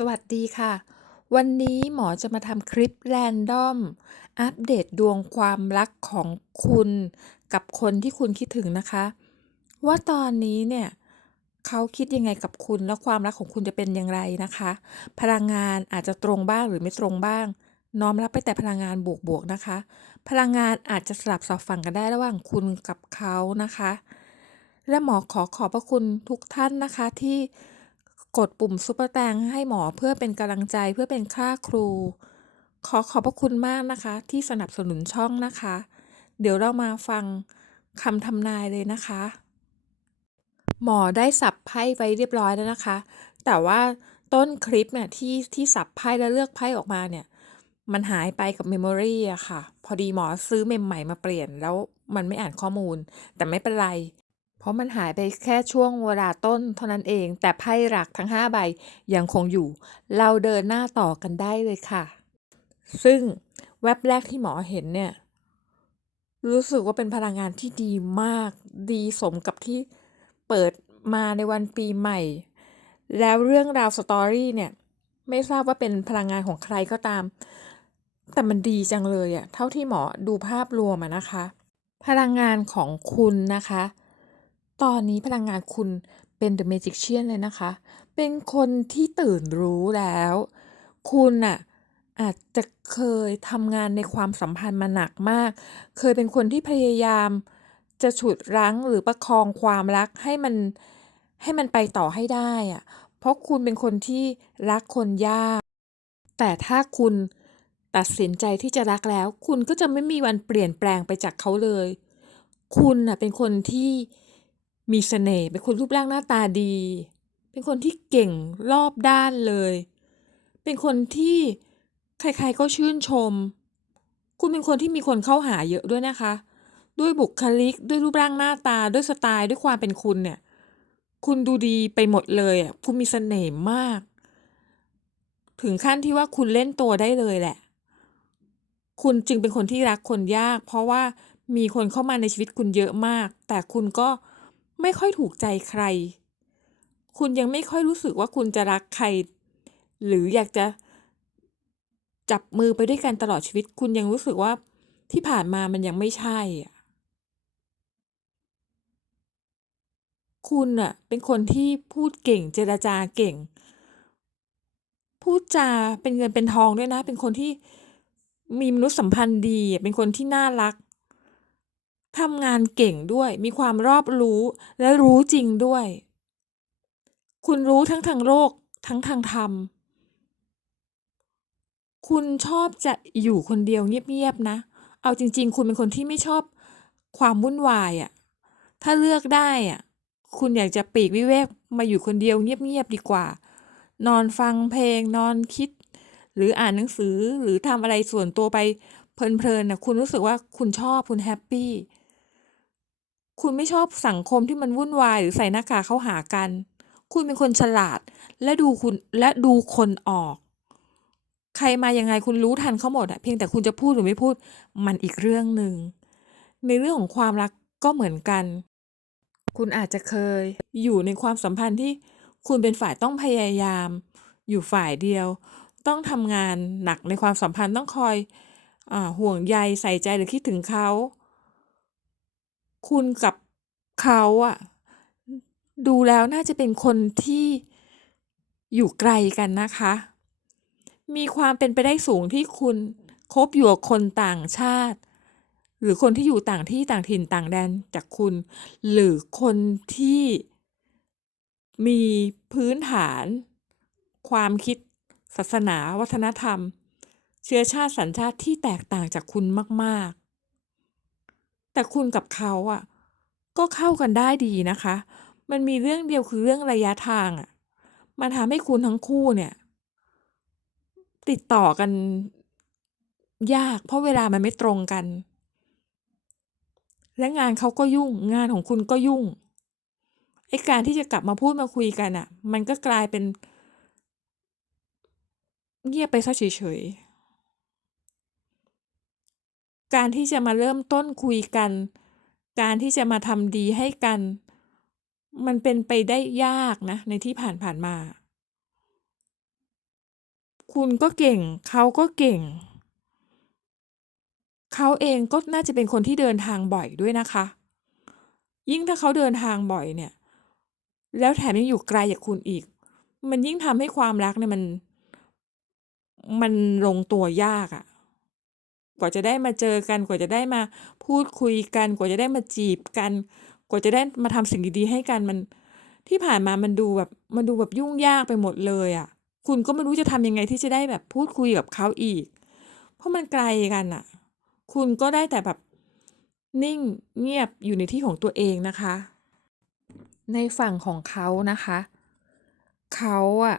สวัสดีค่ะ วันนี้หมอจะมาทำคลิปแรนดอม อัปเดตดวงความรักของคุณกับคนที่คุณคิดถึงนะคะ ว่าตอนนี้เนี่ยเขาคิดยังไงกับคุณแล้วความรักของคุณจะเป็นอย่างไรนะคะ พลังงานอาจจะตรงบ้างหรือไม่ตรงบ้าง น้อมรับไปแต่พลังงานบวกๆนะคะ พลังงานอาจจะสลับสับฝั่งกันได้ระหว่างคุณกับเขานะคะ และหมอขอขอบพระคุณทุกท่านนะคะที่ กดปุ่มซุปเปอร์แตงให้หมอเพื่อเป็นกำลังใจเพื่อเป็นค่าครู ขอขอบพระคุณมากนะคะ ที่สนับสนุนช่องนะคะ เดี๋ยวเรามาฟังคำทำนายเลยนะคะ หมอได้สับไพ่ไว้เรียบร้อยแล้วนะคะ แต่ว่าต้นคลิปเนี่ยที่ที่สับไพ่แล้วเลือกไพ่ออกมาเนี่ย มันหายไปกับเมมโมรีอะค่ะ พอดีหมอซื้อเมมใหม่มาเปลี่ยนแล้วมันไม่อ่านข้อมูล แต่ไม่เป็นไร เพราะมันหายไปแค่ช่วงเวลาต้นเท่านั้นเอง แต่ไพ่หลักทั้ง 5 ใบยังคงอยู่ เราเดินหน้าต่อกันได้เลยค่ะ ซึ่งแว็บแรกที่หมอเห็นเนี่ย รู้สึกว่าเป็นพลังงานที่ดีมาก ดีสมกับที่เปิดมาในวันปีใหม่ แล้วเรื่องราวสตอรี่เนี่ย ไม่ทราบว่าเป็นพลังงานของใครก็ตาม แต่มันดีจังเลยอะเท่าที่หมอดูภาพรวมอะนะคะ พลังงานของคุณนะคะ ตอนนี้พลังงานคุณเป็น The Magician เลยนะคะ เป็นคนที่ตื่นรู้แล้ว คุณน่ะอาจจะเคยทำงานในความสัมพันธ์มาหนักมาก เคยเป็นคนที่พยายามจะฉุดรั้งหรือประคองความรักให้มันให้มันไปต่อให้ได้อะเพราะคุณเป็นคนที่รักคนยาก แต่ถ้าคุณตัดสินใจที่จะรักแล้ว คุณก็จะไม่มีวันเปลี่ยนแปลงไปจากเขาเลย คุณน่ะเป็นคนที่ มีเสน่ห์เป็นคนรูปร่างหน้าตาดี เป็นคนที่เก่งรอบด้านเลย เป็นคนที่ใครๆก็ชื่นชม คุณเป็นคนที่มีคนเข้าหาเยอะด้วยนะคะ ด้วยบุคลิก ด้วยรูปร่างหน้าตา ด้วยสไตล์ ด้วยความเป็นคุณเนี่ย คุณดูดีไปหมดเลยอะ คุณมีเสน่ห์มาก ถึงขั้นที่ว่าคุณเล่นตัวได้เลยแหละ คุณจึงเป็นคนที่รักคนยาก เพราะว่ามีคนเข้ามาในชีวิตคุณเยอะมาก แต่คุณก็ ไม่ค่อยถูกใจใคร คุณยังไม่ค่อยรู้สึกว่าคุณจะรักใคร หรืออยากจะจับมือไปด้วยกันตลอดชีวิต คุณยังรู้สึกว่าที่ผ่านมามันยังไม่ใช่อะคุณน่ะเป็นคนที่พูดเก่งเจรจาเก่ง พูดจาเป็นเงินเป็นทองด้วยนะ เป็นคนที่มีมนุษยสัมพันธ์ดี เป็นคนที่น่ารัก ทำงานเก่งด้วย มีความรอบรู้และรู้จริงด้วย คุณรู้ทั้งทางโลกทั้งทางธรรม คุณชอบจะอยู่คนเดียวเงียบๆนะ เอาจริง ๆ คุณเป็นคนที่ไม่ชอบความวุ่นวายอะถ้าเลือกได้อะคุณอยากจะปีกวิเวกมาอยู่คนเดียวเงียบๆดีกว่า นอนฟังเพลง นอนคิด หรืออ่านหนังสือหรือทำอะไรส่วนตัวไปเพลินๆน่ะคุณรู้สึกว่าคุณชอบคุณแฮปปี้ คุณไม่ชอบสังคมที่มันวุ่นวายหรือใส่หน้ากากเข้าหากัน คุณเป็นคนฉลาด และดูคุณและดูคนออก ใครมายังไงคุณรู้ทันเขาหมดอะเพียงแต่คุณจะพูดหรือไม่พูดมันอีกเรื่องหนึ่งในเรื่องของความรักก็เหมือนกัน คุณอาจจะเคยอยู่ในความสัมพันธ์ที่คุณเป็นฝ่ายต้องพยายาม อยู่ฝ่ายเดียว ต้องทำงานหนักในความสัมพันธ์ต้องคอยอห่วงใยใส่ใจหรือคิดถึงเขา คุณกับเขาอะดูแล้วน่าจะเป็นคนที่อยู่ไกลกันนะคะ มีความเป็นไปได้สูงที่คุณคบอยู่กับคนต่างชาติ หรือคนที่อยู่ต่างที่ต่างถิ่นต่างแดนจากคุณ หรือคนที่มีพื้นฐาน ความคิด ศาสนา วัฒนธรรม เชื้อชาติสัญชาติที่แตกต่างจากคุณมาก แต่คุณกับเขาอะ ก็เข้ากันได้ดีนะคะ มันมีเรื่องเดียวคือเรื่องระยะทางอะ มันทำให้คุณทั้งคู่เนี่ย ติดต่อกันยาก เพราะเวลามันไม่ตรงกัน และงานเขาก็ยุ่ง งานของคุณก็ยุ่งไอ้การที่จะกลับมาพูดมาคุยกันน่ะ มันก็กลายเป็น เงียบไปเสียเฉยๆ การที่จะมาเริ่มต้นคุยกัน การที่จะมาทำดีให้กัน มันเป็นไปได้ยากนะ ในที่ผ่านๆมา คุณก็เก่ง เขาก็เก่ง เขาเองก็น่าจะเป็นคนที่เดินทางบ่อยด้วยนะคะ ยิ่งถ้าเขาเดินทางบ่อยเนี่ย แล้วแถมยังอยู่ไกลจากคุณอีก มันยิ่งทำให้ความรักเนี่ยมัน มันลงตัวยากอะ กว่าจะได้มาเจอกัน กว่าจะได้มาพูดคุยกัน กว่าจะได้มาจีบกัน กว่าจะได้มาทำสิ่งดีๆให้กันมันที่ผ่านมามันดูแบบมันดูแบบยุ่งยากไปหมดเลยอะคุณก็ไม่รู้จะทำยังไงที่จะได้แบบพูดคุยกับเขาอีก เพราะมันไกลกันน่ะ คุณก็ได้แต่แบบนิ่งเงียบอยู่ในที่ของตัวเองนะคะ ในฝั่งของเขานะคะ เขาอะ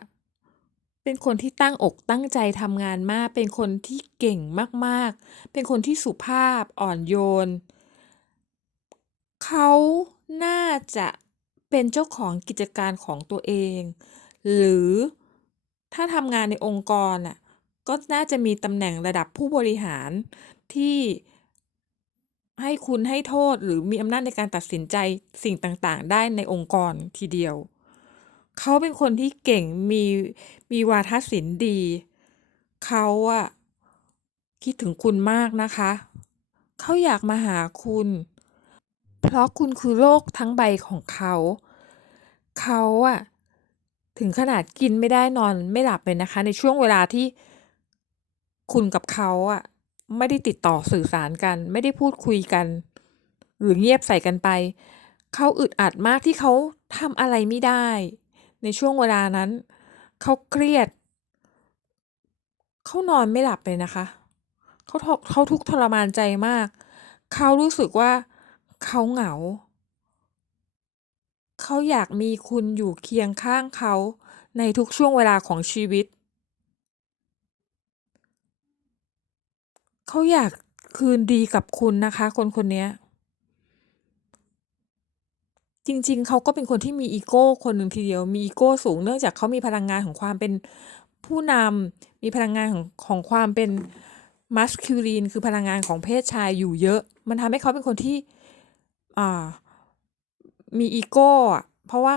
เป็นคนที่ตั้งอกตั้งใจทำงานมาก เป็นคนที่เก่งมากๆ เป็นคนที่สุภาพอ่อนโยน เขาน่าจะเป็นเจ้าของกิจการของตัวเอง หรือถ้าทำงานในองค์กรน่ะก็น่าจะมีตำแหน่งระดับผู้บริหารที่ให้คุณให้โทษหรือมีอำนาจในการตัดสินใจสิ่งต่างๆ ได้ในองค์กรทีเดียว เขาเป็นคนที่เก่งมีมีวาทศิลป์ดี เขาอะคิดถึงคุณมากนะคะ เขาอยากมาหาคุณ เพราะคุณคือโลกทั้งใบของเขา เขาอะถึงขนาดกินไม่ได้นอนไม่หลับเลยนะคะ ในช่วงเวลาที่คุณกับเขาอะไม่ได้ติดต่อสื่อสารกัน ไม่ได้พูดคุยกัน หรือเงียบใส่กันไป เขาอึดอัดมากที่เขาทำอะไรไม่ได้ ในช่วงเวลานั้น เขาเครียด เขานอนไม่หลับเลยนะคะ เขาทเขาทุกทรมานใจมาก เขารู้สึกว่าเขาเหงา เขาอยากมีคุณอยู่เคียงข้างเขาในทุกช่วงเวลาของชีวิต เขาอยากคืนดีกับคุณนะคะ คนคนเนี้ย จริง ๆ เขาก็เป็นคนที่มีอีโก้คนหนึ่งทีเดียว มีอีโก้สูงเนื่องจากเขามีพลังงานของความเป็นผู้นำมีพลังงานของของความเป็น masculine คือพลังงานของเพศชายอยู่เยอะ มันทำให้เขาเป็นคนที่อ่ามีอีโกอะเพราะว่า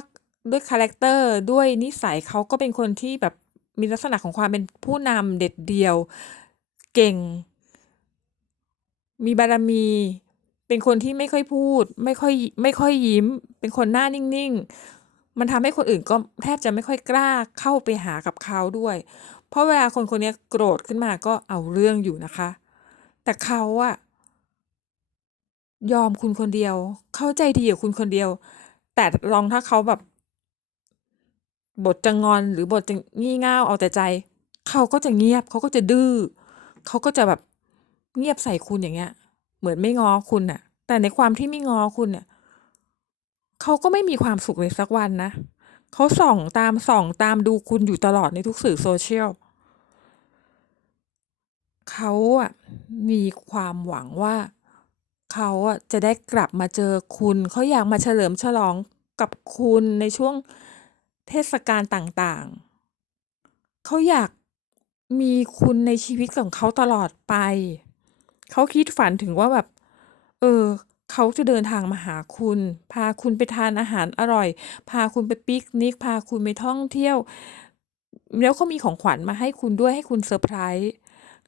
ด้วยคาแรคเตอร์ด้วยนิสัยเขาก็เป็นคนที่แบบมีลักษณะของความเป็นผู้นำเด็ดเดี่ยว เก่ง มีบารมี เป็นคนที่ไม่ค่อยพูด ไม่ค่อยไม่ค่อยยิ้ม เป็นคนหน้านิ่งๆ มันทำให้คนอื่นก็แทบจะไม่ค่อยกล้าเข้าไปหากับเขาด้วย เพราะเวลาคนคนนี้โกรธขึ้นมาก็เอาเรื่องอยู่นะคะ แต่เขาอะยอมคุณคนเดียว เข้าใจดีกับคุณคนเดียว แต่ลองถ้าเขาแบบ บทจะงอนหรือบทจะงี่เง่าเอาแต่ใจ เขาก็จะเงียบ เขาก็จะดื้อ เขาก็จะแบบเงียบใส่คุณอย่างเงี้ย เหมือนไม่ง้อคุณน่ะ แต่ในความที่ไม่ง้อคุณเนี่ยเขาก็ไม่มีความสุขเลยสักวันนะเขาส่องตามส่องตามดูคุณอยู่ตลอดในทุกสื่อ social เขาอะมีความหวังว่าเขาอะจะได้กลับมาเจอคุณเขาอยากมาเฉลิมฉลองกับคุณในช่วงเทศกาลต่างๆ เขาอยากมีคุณในชีวิตของเขาตลอดไป เขาคิดฝันถึงว่าแบบ เออ เขาจะเดินทางมาหาคุณ พาคุณไปทานอาหารอร่อย พาคุณไปปิกนิก พาคุณไปท่องเที่ยว แล้วเขามีของขวัญมาให้คุณด้วยให้คุณเซอร์ไพรส์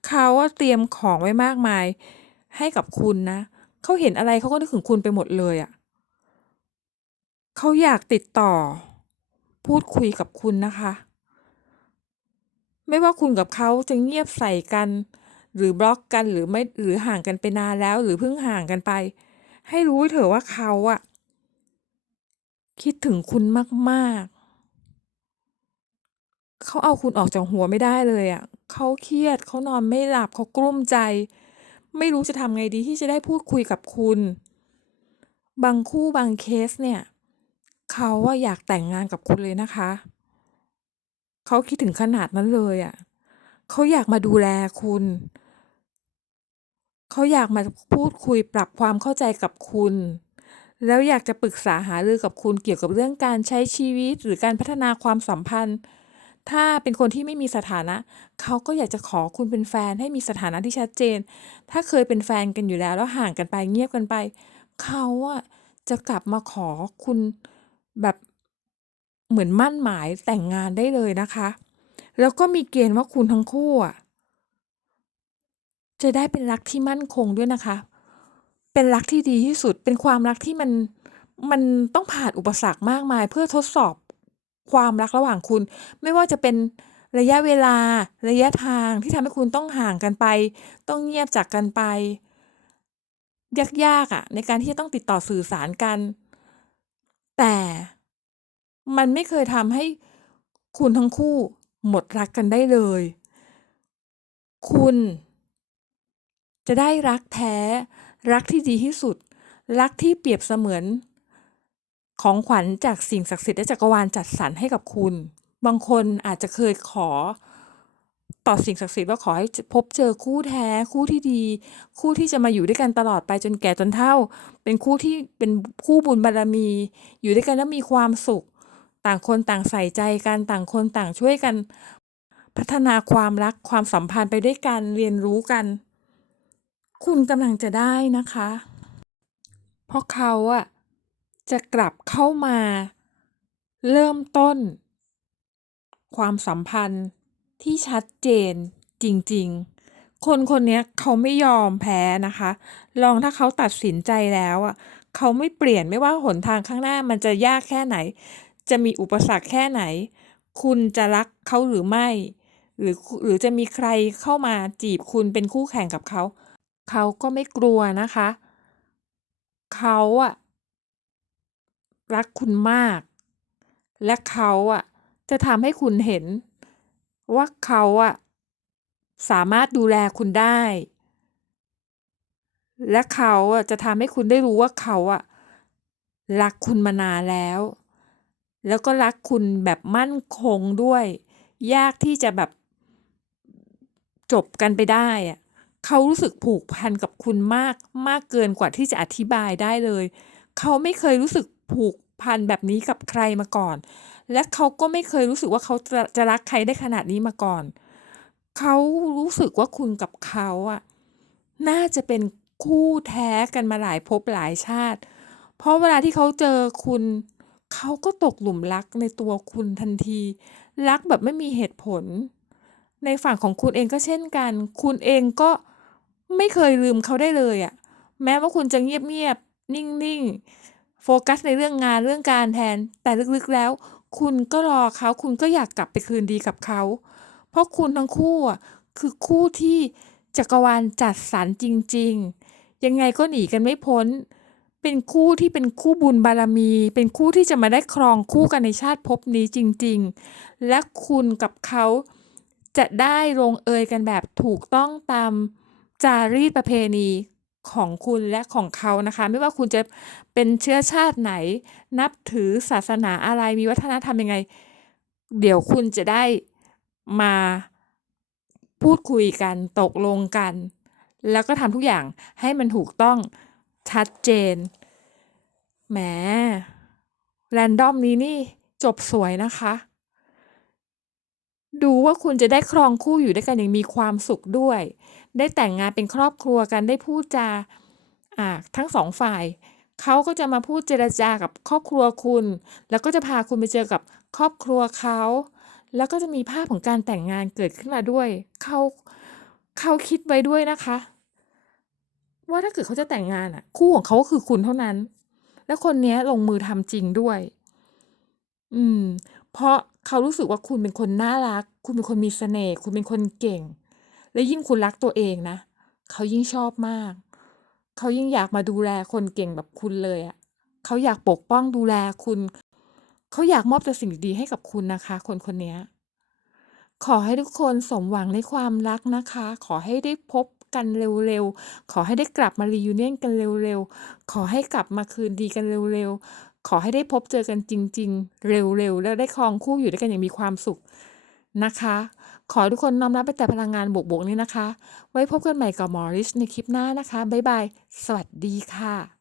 เขาอะเตรียมของไว้มากมาย ให้กับคุณนะเขาเห็นอะไรเขาก็นึกถึงคุณไปหมดเลยอะเขาอยากติดต่อ พูดคุยกับคุณนะคะ ไม่ว่าคุณกับเขาจะเงียบใส่กัน หรือบล็อกกันหรือไม่หรือห่างกันไปนานแล้วหรือเพิ่งห่างกันไป ให้รู้เถอะว่าเขาอะคิดถึงคุณมากๆ เขาเอาคุณออกจากหัวไม่ได้เลยอะเขาเครียดเขานอนไม่หลับเขากลุ้มใจ ไม่รู้จะทำไงดีที่จะได้พูดคุยกับคุณ บางคู่บางเคสเนี่ยเขาอะอยากแต่งงานกับคุณเลยนะคะ เขาคิดถึงขนาดนั้นเลยอะเขาอยากมาดูแลคุณ เขาอยากมาพูดคุยปรับความเข้าใจกับคุณ แล้วอยากจะปรึกษาหารือกับคุณเกี่ยวกับเรื่องการใช้ชีวิตหรือการพัฒนาความสัมพันธ์ ถ้าเป็นคนที่ไม่มีสถานะ เขาก็อยากจะขอคุณเป็นแฟนให้มีสถานะที่ชัดเจน ถ้าเคยเป็นแฟนกันอยู่แล้วแล้วห่างกันไปเงียบกันไป เขาอะจะกลับมาขอคุณแบบเหมือนมั่นหมายแต่งงานได้เลยนะคะ แล้วก็มีเกณฑ์ว่าคุณทั้งคู่อะ จะได้เป็นรักที่มั่นคงด้วยนะคะ เป็นรักที่ดีที่สุด เป็นความรักที่มันมันต้องผ่านอุปสรรคมากมาย เพื่อทดสอบความรักระหว่างคุณ ไม่ว่าจะเป็นระยะเวลาระยะทางที่ทำให้คุณต้องห่างกันไป ต้องเงียบจากกันไป ยากๆอะในการที่จะต้องติดต่อสื่อสารกัน แต่มันไม่เคยทำให้คุณทั้งคู่หมดรักกันได้เลย คุณ จะได้รักแท้ รักที่ดีที่สุด รักที่เปรียบเสมือน ของขวัญจากสิ่งศักดิ์สิทธิ์และจักรวาลจัดสรรให้กับคุณ บางคนอาจจะเคยขอต่อสิ่งศักดิ์สิทธิ์ว่าขอให้พบเจอคู่แท้คู่ที่ดี คู่ที่จะมาอยู่ด้วยกันตลอดไปจนแก่จนเฒ่า เป็นคู่ที่เป็นคู่บุญบารมี อยู่ด้วยกันแล้วมีความสุข ต่างคนต่างใส่ใจกันต่างคนต่างช่วยกัน พัฒนาความรักความสัมพันธ์ไปด้วยกันเรียนรู้กัน คุณกำลังจะได้นะคะ เพราะเขาอะจะกลับเข้ามา เริ่มต้น ความสัมพันธ์ที่ชัดเจนจริง ๆ คนคนนี้เขาไม่ยอมแพ้นะคะ ลองถ้าเขาตัดสินใจแล้วอะเขาไม่เปลี่ยนไม่ว่าหนทางข้างหน้ามันจะยากแค่ไหน จะมีอุปสรรคแค่ไหน คุณจะรักเขาหรือไม่ หรือหรือจะมีใครเข้ามาจีบคุณเป็นคู่แข่งกับเขา เขาก็ไม่กลัวนะคะ เขาอะรักคุณมาก และเขาอะจะทำให้คุณเห็น ว่าเขาอะสามารถดูแลคุณได้ และเขาอะจะทำให้คุณได้รู้ว่าเขาอะรักคุณมานานแล้ว แล้วก็รักคุณแบบมั่นคงด้วย ยากที่จะแบบจบกันไปได้อะ เขารู้สึกผูกพันกับคุณมากมากเกินกว่าที่จะอธิบายได้เลย เขาไม่เคยรู้สึกผูกพันแบบนี้กับใครมาก่อน และเขาก็ไม่เคยรู้สึกว่าเขาจะจะรักใครได้ขนาดนี้มาก่อน เขารู้สึกว่าคุณกับเขาอะน่าจะเป็นคู่แท้กันมาหลายภพหลายชาติ เพราะเวลาที่เขาเจอคุณ เขาก็ตกหลุมรักในตัวคุณทันที รักแบบไม่มีเหตุผล ในฝั่งของคุณเองก็เช่นกัน คุณเองก็ ไม่เคยลืมเขาได้เลยอะแม้ว่าคุณจะเงียบๆนิ่งๆโฟกัสในเรื่องงานเรื่องการแทน แต่ลึกๆแล้ว คุณก็รอเขาคุณก็อยากกลับไปคืนดีกับเขา เพราะคุณทั้งคู่อะคือคู่ที่จักรวาลจัดสรรจริง ๆ ยังไงก็หนีกันไม่พ้น เป็นคู่ที่เป็นคู่บุญบารมี เป็นคู่ที่จะมาได้ครองคู่กันในชาติภพนี้จริง ๆ และคุณกับเขาจะได้ลงเอยกันแบบถูกต้องตาม จารีตประเพณีของคุณและของเขานะคะ ไม่ว่าคุณจะเป็นเชื้อชาติไหน นับถือศาสนาอะไรมีวัฒนธรรมยังไง เดี๋ยวคุณจะได้มาพูดคุยกันตกลงกัน แล้วก็ทำทุกอย่างให้มันถูกต้องชัดเจนแหม random นี้นี่จบสวยนะคะ ดูว่าคุณจะได้ครองคู่อยู่ด้วยกันอย่างมีความสุขด้วย ได้แต่งงานเป็นครอบครัวกันได้พูดจาทั้ง2ฝ่ายเขาก็จะมาพูดเจรจากับครอบครัวคุณ แล้วก็จะพาคุณไปเจอกับครอบครัวเขาแล้วก็จะมีภาพของการแต่งงานเกิดขึ้นมาด้วยเขาเขาคิดไว้ด้วยนะคะ ว่าถ้าเกิดเขาจะแต่งงานอะ คู่ของเขาก็คือคุณเท่านั้น และคนนี้ลงมือทำจริงด้วย อืม เพราะเขารู้สึกว่าคุณเป็นคนน่ารัก คุณเป็นคนมีเสน่ห์คุณเป็นคนเก่ง และยิ่งคุณรักตัวเองนะเขายิ่งชอบมาก เขายิ่งอยากมาดูแลคนเก่งแบบคุณเลยอะเขาอยากปกป้องดูแลคุณ เขาอยากมอบแต่สิ่งดีๆให้กับคุณนะคะ คนคนนี้ขอให้ทุกคนสมหวังในความรักนะคะ ขอให้ได้พบกันเร็วๆ ขอให้ได้กลับมา reunion กันเร็วๆ ขอให้กลับมาคืนดีกันเร็วๆ ขอให้ได้พบเจอกันจริง ๆ เร็วๆ แล้วได้ครองคู่อยู่ด้วยกันอย่างมีความสุขนะคะ ขอให้ทุกคนน้อมรับไปแต่พลังงานบวกๆนี้นะคะ ไว้พบกันใหม่กับมอริสในคลิปหน้านะคะ บ๊ายบาย สวัสดีค่ะ